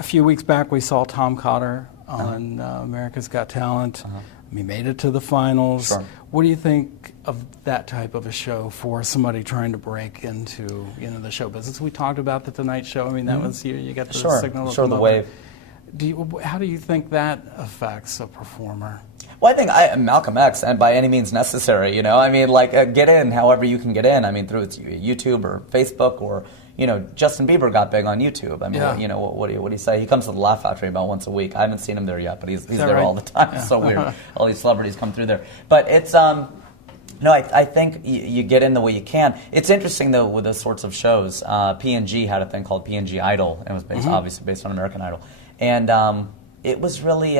A few weeks back, we saw Tom Cotter on America's Got Talent. He made it to the finals. Sure. What do you think of that type of a show for somebody trying to break into the show business? We talked about the Tonight Show. I mean, that was you got the signal. Sure, the wave. How do you think that affects a performer? Well, I think Malcolm X, and by any means necessary, I mean, like, get in however you can get in. I mean, through YouTube or Facebook or, Justin Bieber got big on YouTube. I mean, what do you say? He comes to the Laugh Factory about once a week. I haven't seen him there yet, but he's there all the time. It's so weird. All these celebrities come through there. But it's, I think you get in the way you can. It's interesting, though, with those sorts of shows. P&G had a thing called P&G Idol, and it was obviously based on American Idol. And it was really,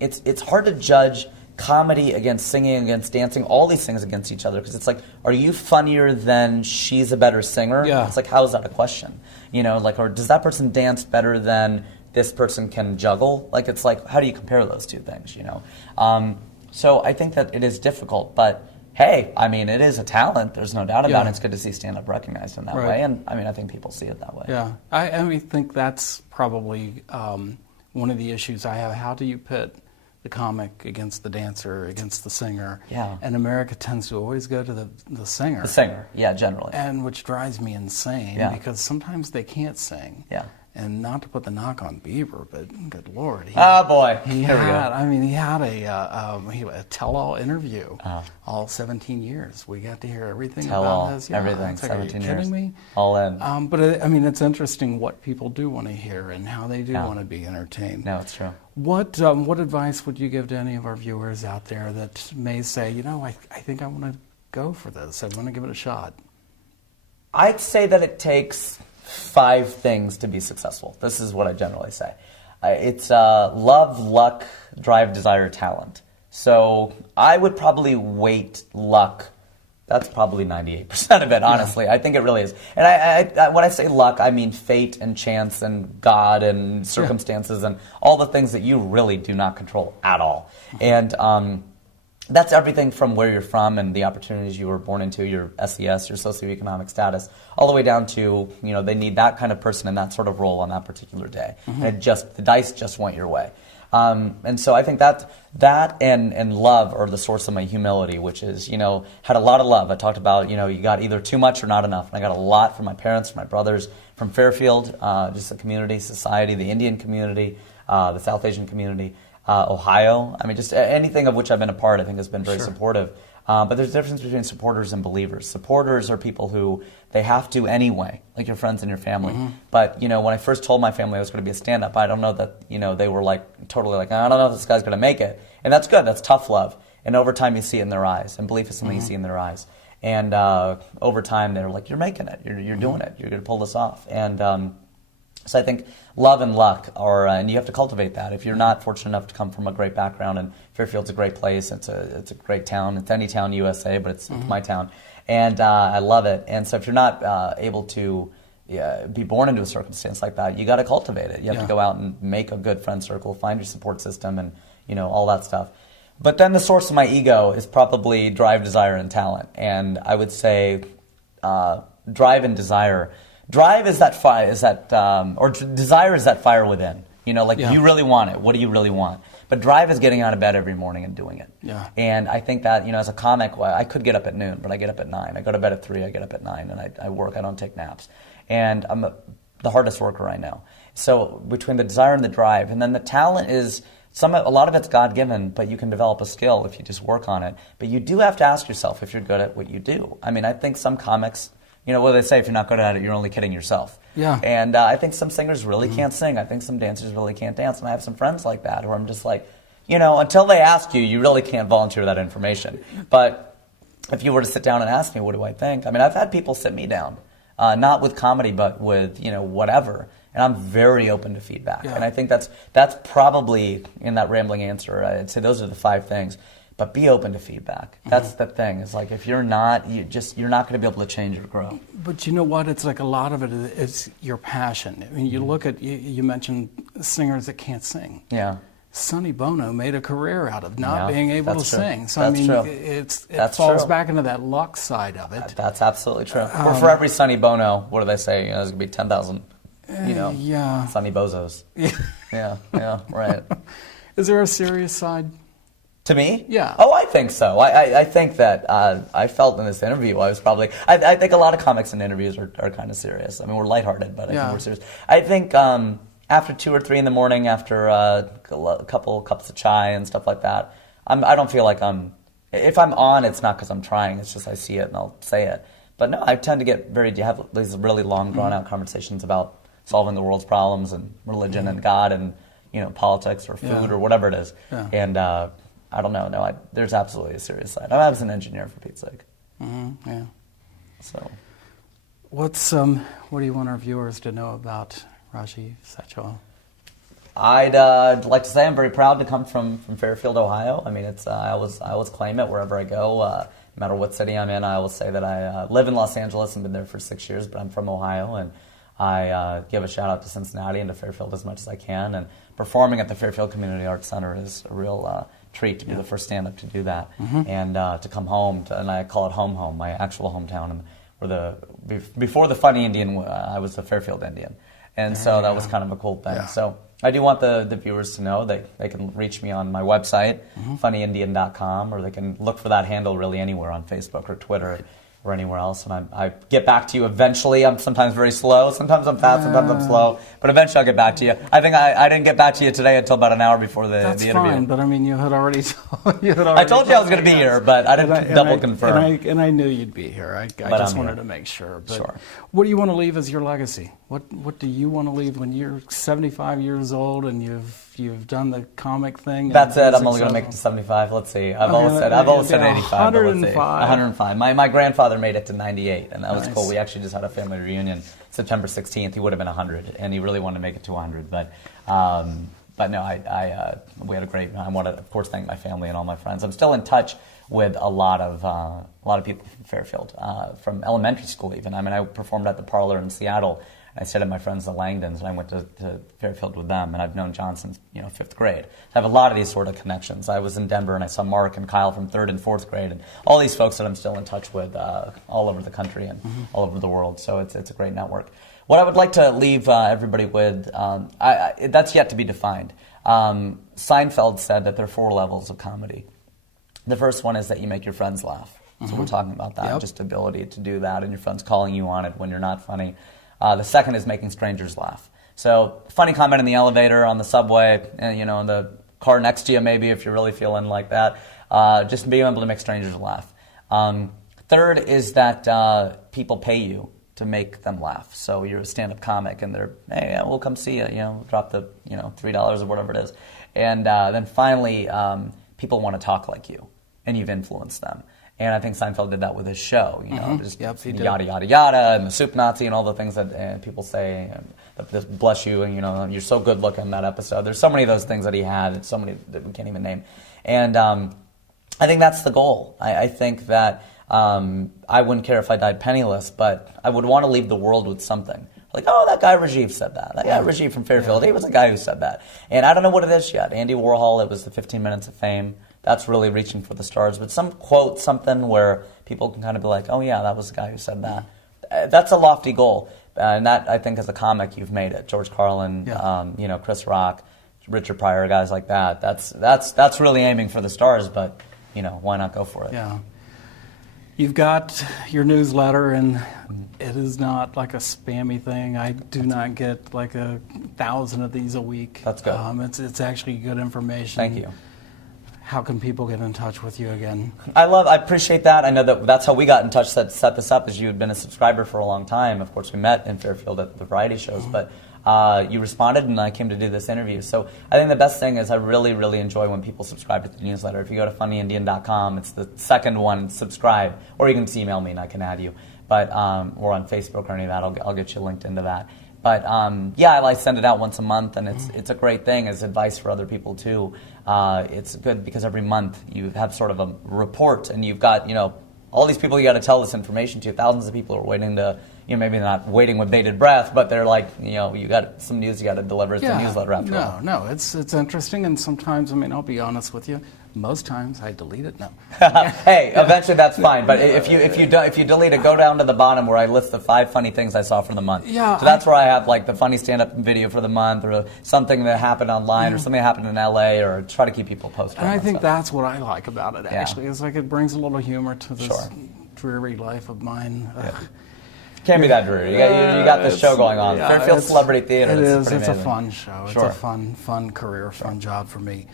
it's hard to judge comedy against singing, against dancing, all these things against each other, because it's like, are you funnier than she's a better singer? Yeah. It's like, how is that a question? Or does that person dance better than this person can juggle? Like, it's like, how do you compare those two things, So I think that it is difficult, but hey, I mean, it is a talent. There's no doubt about it. It's good to see stand-up recognized in that way, and I mean, I think people see it that way. Yeah, I think that's probably one of the issues I have. How do you pit the comic against the dancer, against the singer? Yeah. And America tends to always go to the singer. The singer, yeah, generally. And which drives me insane, because sometimes they can't sing. Yeah. And not to put the knock on Bieber, but good Lord. Here we He had a tell-all interview all 17 years. We got to hear everything about his. Everything, it's like, 17 are you years. kidding me? All in. But I mean, it's interesting what people do want to hear and how they do want to be entertained. No, it's true. What advice would you give to any of our viewers out there that may say, I think I want to go for this. I want to give it a shot. I'd say that it takes 5 things to be successful. This is what I generally say. It's love, luck, drive, desire, talent. So I would probably weight luck. That's probably 98% of it, honestly. I think it really is. And I when I say luck, I mean fate and chance and God and circumstances and all the things that you really do not control at all. And that's everything from where you're from and the opportunities you were born into, your SES, your socioeconomic status, all the way down to, they need that kind of person in that sort of role on that particular day. And the dice just went your way. And so I think that and love are the source of my humility, which is, had a lot of love. I talked about, you got either too much or not enough. And I got a lot from my parents, from my brothers, from Fairfield, just the community, society, the Indian community, the South Asian community. Ohio. I mean, just anything of which I've been a part, I think has been very supportive. But there's a difference between supporters and believers. Supporters are people who, they have to anyway, like your friends and your family. But, when I first told my family I was going to be a stand-up, I don't know that, they were like, totally like, I don't know if this guy's going to make it. And that's good. That's tough love. And over time you see it in their eyes. And belief is something you see in their eyes. And over time they're like, you're making it. You're doing it. You're going to pull this off. And so I think love and luck are, and you have to cultivate that. If you're not fortunate enough to come from a great background, and Fairfield's a great place, it's a great town. It's any town USA, but it's my town, and I love it. And so if you're not able to be born into a circumstance like that, you got to cultivate it. You have to go out and make a good friend circle, find your support system, and all that stuff. But then the source of my ego is probably drive, desire, and talent. And I would say drive and desire. Drive is that fire, or desire is that fire within. You really want it. What do you really want? But drive is getting out of bed every morning and doing it. Yeah. And I think that, as a comic, I could get up at noon, but I get up at 9. I go to bed at 3, I get up at 9, and I work. I don't take naps. And I'm the hardest worker I know. So between the desire and the drive, and then the talent is, a lot of it's God-given, but you can develop a skill if you just work on it. But you do have to ask yourself if you're good at what you do. I mean, I think some comics, what do they say? If you're not good at it, you're only kidding yourself. Yeah. And I think some singers really can't sing. I think some dancers really can't dance. And I have some friends like that who I'm just like, until they ask you, you really can't volunteer that information. But if you were to sit down and ask me, what do I think? I mean, I've had people sit me down, not with comedy, but with, whatever. And I'm very open to feedback. Yeah. And I think that's probably, in that rambling answer, I'd say those are the 5 things. But be open to feedback. That's the thing. It's like if you're not, you're not going to be able to change or grow. But you know what? It's like a lot of it is your passion. I mean, you look at, you mentioned singers that can't sing. Yeah. Sonny Bono made a career out of not being able to sing. So that's true. It falls back into that luck side of it. That's absolutely true. For every Sonny Bono, what do they say? There's going to be 10,000 Yeah. Sonny Bozos. Yeah, right. Is there a serious side? To me? Yeah. Oh, I think so. I think that I felt in this interview I was probably... I think a lot of comics in interviews are kind of serious. I mean, we're lighthearted, but I think we're serious. I think after 2 or 3 in the morning, after a couple cups of chai and stuff like that, I don't feel like I'm... If I'm on, it's not because I'm trying. It's just I see it and I'll say it. But no, I tend to have these really long, drawn-out conversations about solving the world's problems and religion and God and politics or food or whatever it is. Yeah. And I don't know. No, there's absolutely a serious side. I was an engineer, for Pete's sake. Yeah. So, what do you want our viewers to know about Rajiv Sachwal? I'd like to say I'm very proud to come from Fairfield, Ohio. I mean, I always claim it wherever I go. No matter what city I'm in, I always say that I live in Los Angeles and been there for 6 years, but I'm from Ohio, and I give a shout out to Cincinnati and to Fairfield as much as I can. And performing at the Fairfield Community Arts Center is a real treat to be the first stand-up to do that, and to come home, and I call it home, my actual hometown. And before the Funny Indian, I was a Fairfield Indian, and so that was kind of a cool thing. Yeah. So I do want the viewers to know that they can reach me on my website, funnyindian.com, or they can look for that handle really anywhere on Facebook or Twitter or anywhere else, and I get back to you eventually. I'm sometimes very slow, sometimes I'm fast, sometimes I'm slow, but eventually I'll get back to you. I think I didn't get back to you today until about an hour before the interview. That's fine, but I mean, you had already I told you I was going to be here, but I didn't double confirm. And I knew you'd be here. I just wanted to make sure. But Sure. What do you want to leave as your legacy? What do you want to leave when you're 75 years old and you've done the comic thing? That's it. I'm only going to make it to 75. Let's see. I've always said 85. 105. 105. My grandfather made it to 98, and that was cool. We actually just had a family reunion September 16th. He would have been 100, and he really wanted to make it to 100. But no, we had a great. I want to, of course, thank my family and all my friends. I'm still in touch with a lot of people from Fairfield, from elementary school even. I mean, I performed at the Parlor in Seattle. I stayed at my friends the Langdons, and I went to Fairfield with them, and I've known John since 5th grade. I have a lot of these sort of connections. I was in Denver, and I saw Mark and Kyle from 3rd and 4th grade, and all these folks that I'm still in touch with all over the country and all over the world. So it's a great network. What I would like to leave everybody with, that's yet to be defined. Seinfeld said that there are 4 levels of comedy. The first one is that you make your friends laugh. So we're talking about that, just ability to do that, and your friends calling you on it when you're not funny. The second is making strangers laugh. So funny comment in the elevator, on the subway, and in the car next to you maybe if you're really feeling like that. Just being able to make strangers laugh. Third is that people pay you to make them laugh. So you're a stand-up comic and they're, hey, yeah, we'll come see you, drop the $3 or whatever it is. And then finally, people want to talk like you and you've influenced them. And I think Seinfeld did that with his show, just yada, yada, yada, and the soup Nazi and all the things that people say, that bless you, and you're so good looking, that episode. There's so many of those things that he had, so many that we can't even name. And I think that's the goal. I think that I wouldn't care if I died penniless, but I would want to leave the world with something. Like, oh, that guy Rajiv said that. That guy Rajiv from Fairfield, he was the guy who said that. And I don't know what it is yet. Andy Warhol, it was the 15 Minutes of Fame. That's really reaching for the stars. But some quote, something where people can kind of be like, oh, yeah, that was the guy who said that. That's a lofty goal. And that, I think, as a comic, you've made it. George Carlin, Chris Rock, Richard Pryor, guys like that. That's really aiming for the stars, but, why not go for it? Yeah. You've got your newsletter, and it is not like a spammy thing. I do not get like 1,000 of these a week. That's good. It's actually good information. Thank you. How can people get in touch with you again? I appreciate that. I know that's how we got in touch, set this up, is you had been a subscriber for a long time. Of course, we met in Fairfield at the variety shows, but you responded and I came to do this interview. So I think the best thing is I really, really enjoy when people subscribe to the newsletter. If you go to funnyindian.com, it's the second one, subscribe, or you can just email me and I can add you. But or on Facebook or any of that, I'll get you linked into that. But I send it out once a month, and it's a great thing as advice for other people too. It's good because every month you have sort of a report, and you've got all these people you got to tell this information to. Thousands of people are waiting to maybe not waiting with bated breath, but they're like, you got some news you got to deliver. It's a newsletter after all. No, it's interesting, and sometimes, I'll be honest with you, most times I delete it. No. Hey, eventually that's fine. But if you delete it, go down to the bottom where I list the 5 funny things I saw for the month. Yeah, so that's where I have like the funny stand-up video for the month, or something that happened online, or something that happened in LA, or try to keep people posted. And I think stuff. that's what I like about it. Actually, it's like it brings a little humor to this Sure. dreary life of mine. Can't be that dreary. You got this show going on. Yeah, Fairfield Celebrity Theater. It is. Pretty It's amazing. a fun show. Sure. It's a fun career, fun job for me.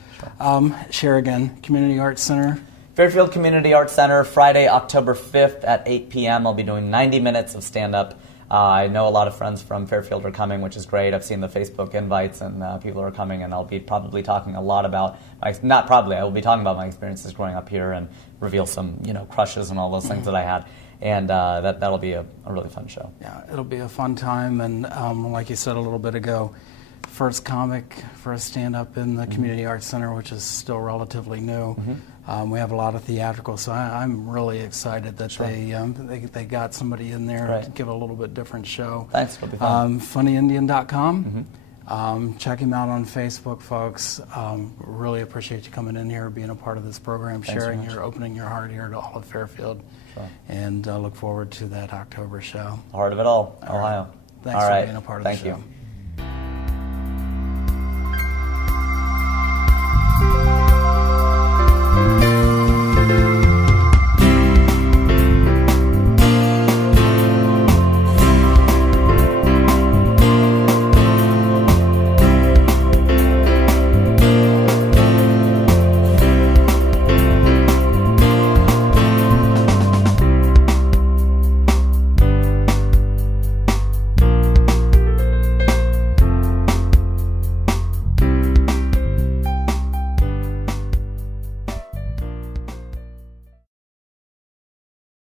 Share again. Community Arts Center. Fairfield Community Arts Center, Friday, October 5th at 8 p.m. I'll be doing 90 minutes of stand-up. I know a lot of friends from Fairfield are coming, which is great. I've seen the Facebook invites, and people are coming, and I'll be probably talking a lot about, I will be talking about my experiences growing up here and reveal some, crushes and all those things that I had. And that'll be a really fun show. Yeah, it'll be a fun time, and like you said a little bit ago, first stand-up in the Community Arts Center, which is still relatively new. We have a lot of theatrical, so I'm really excited that they got somebody in there to give a little bit different show. Thanks, it'll be fun. FunnyIndian.com. Check him out on Facebook, folks. Really appreciate you coming in here, being a part of this program, sharing opening your heart here to all of Fairfield. Sure. And look forward to that October show. The heart of it all, Ohio. Thanks for being a part of the show. Thank you.